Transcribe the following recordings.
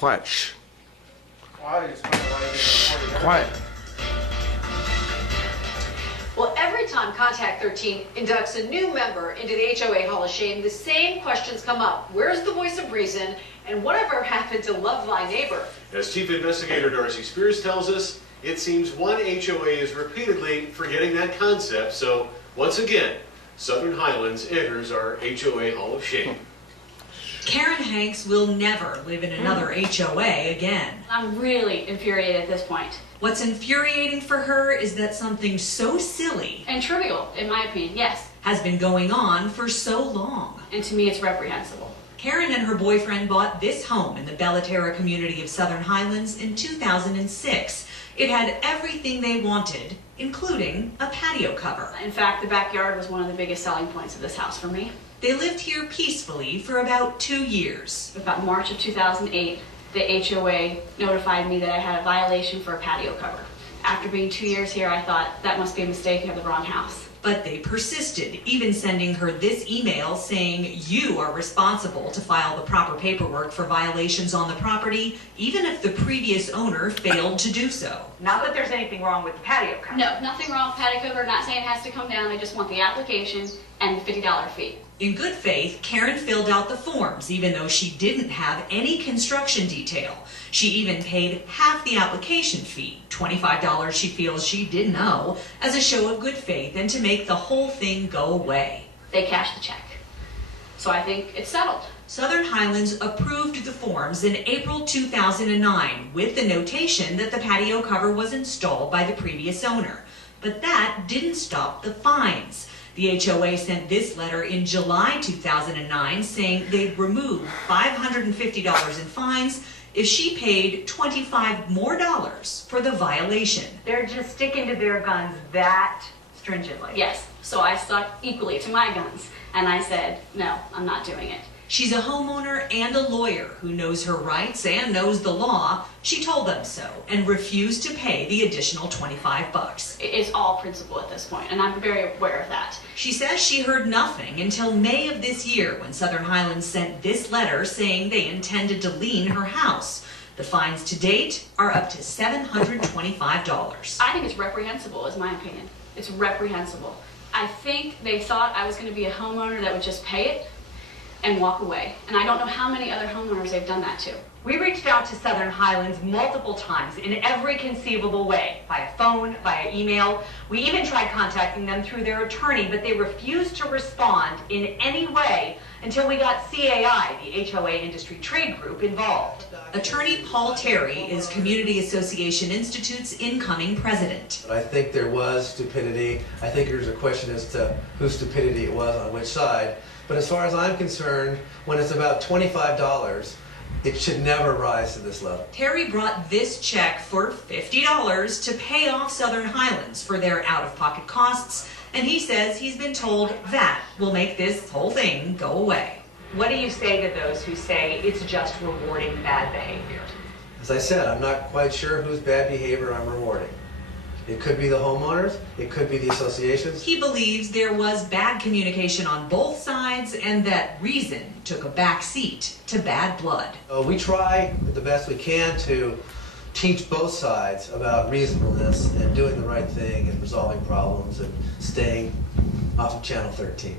Quiet. Shh. Shh. Quiet. Well, every time Contact 13 inducts a new member into the HOA Hall of Shame, the same questions come up. Where's the voice of reason? And whatever happened to love thy neighbor? As Chief Investigator Darcy Spears tells us, it seems one HOA is repeatedly forgetting that concept. So, once again, Southern Highlands enters our HOA Hall of Shame. Karen Hanks will never live in another HOA again. I'm really infuriated at this point. What's infuriating for her is that something so silly And trivial, in my opinion, yes. has been going on for so long. And to me, it's reprehensible. Karen and her boyfriend bought this home in the Bellaterra community of Southern Highlands in 2006. It had everything they wanted, including a patio cover. In fact, the backyard was one of the biggest selling points of this house for me. They lived here peacefully for about 2 years. About March of 2008, the HOA notified me that I had a violation for a patio cover. After being 2 years here, I thought that must be a mistake, you have the wrong house. But they persisted, even sending her this email saying you are responsible to file the proper paperwork for violations on the property, even if the previous owner failed to do so. Not that there's anything wrong with the patio cover. No, nothing wrong with patio cover, not saying it has to come down, I just want the application and the $50 fee. In good faith, Karen filled out the forms, even though she didn't have any construction detail. She even paid half the application fee, $25 she feels she didn't owe, as a show of good faith and to make the whole thing go away. They cashed the check. So I think it's settled. Southern Highlands approved the forms in April 2009 with the notation that the patio cover was installed by the previous owner. But that didn't stop the fines. The HOA sent this letter in July 2009 saying they'd remove $550 in fines if she paid $25 more for the violation. They're just sticking to their guns that stringently. Yes, so I stuck equally to my guns, and I said, no, I'm not doing it. She's a homeowner and a lawyer who knows her rights and knows the law. She told them so and refused to pay the additional $25. It's all principle at this point, and I'm very aware of that. She says she heard nothing until May of this year when Southern Highlands sent this letter saying they intended to lien her house. The fines to date are up to $725. I think it's reprehensible, is my opinion. It's reprehensible. I think they thought I was going to be a homeowner that would just pay it and walk away. And I don't know how many other homeowners they've done that to. We reached out to Southern Highlands multiple times in every conceivable way, via phone, via email. We even tried contacting them through their attorney, but they refused to respond in any way until we got CAI, the HOA Industry Trade Group, involved. Attorney Paul Terry is Community Association Institute's incoming president. I think there was stupidity. I think there's a question as to whose stupidity it was on which side. But as far as I'm concerned, when it's about $25, it should never rise to this level. Terry brought this check for $50 to pay off Southern Highlands for their out-of-pocket costs, and he says he's been told that will make this whole thing go away. What do you say to those who say it's just rewarding bad behavior? As I said, I'm not quite sure whose bad behavior I'm rewarding. It could be the homeowners, it could be the associations. He believes there was bad communication on both sides and that reason took a back seat to bad blood. We try the best we can to teach both sides about reasonableness and doing the right thing and resolving problems and staying off of Channel 13.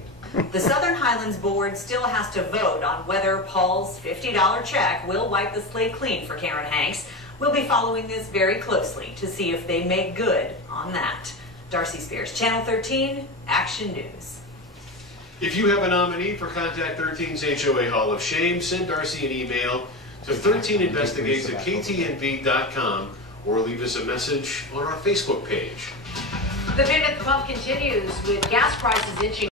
The Southern Highlands Board still has to vote on whether Paul's $50 check will wipe the slate clean for Karen Hanks. We'll be following this very closely to see if they make good on that. Darcy Spears, Channel 13, Action News. If you have a nominee for Contact 13's HOA Hall of Shame, send Darcy an email to 13investigates@ktnv.com or leave us a message on our Facebook page. The Big at the Pump continues with gas prices inching